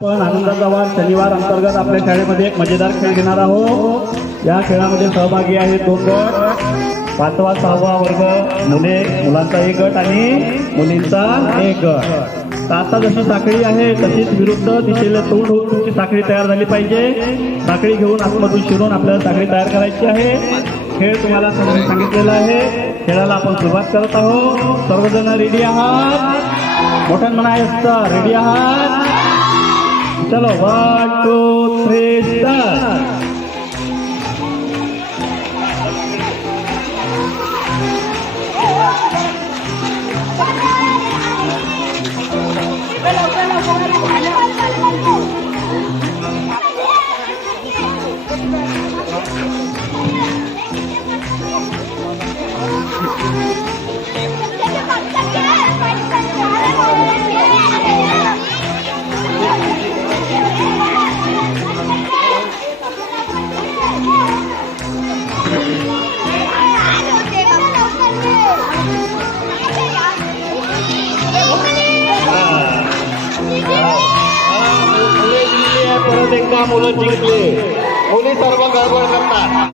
पण आनंदाचा वार शनिवार अंतर्गत आपल्या शाळेमध्ये एक मजेदार खेळ घेणार आहोत। या खेळामध्ये सहभागी आहेत 2 गट, 5वा 6वा वर्ग, मुलांचा एक गट आणि मुलींचा एक गट। तर आता जशी साखळी आहे तशीच विरुद्ध दिशेला तोंड होऊन तुमची साखळी तयार झाली पाहिजे। साखळी घेऊन आतमधून शिरून आपल्याला साखळी तयार करायची आहे। खेळ तुम्हाला समजून सांगितलेला आहे। खेळाला आपण सुरुवात करत आहोत। सर्वजण रेडी आहात? मोठ्यानं म्हणायचं रेडी आहात? चलो 1 2 3 स्टार्ट। परत एकदा मुलं जिंकले, मुली सर्व गडबड करतात।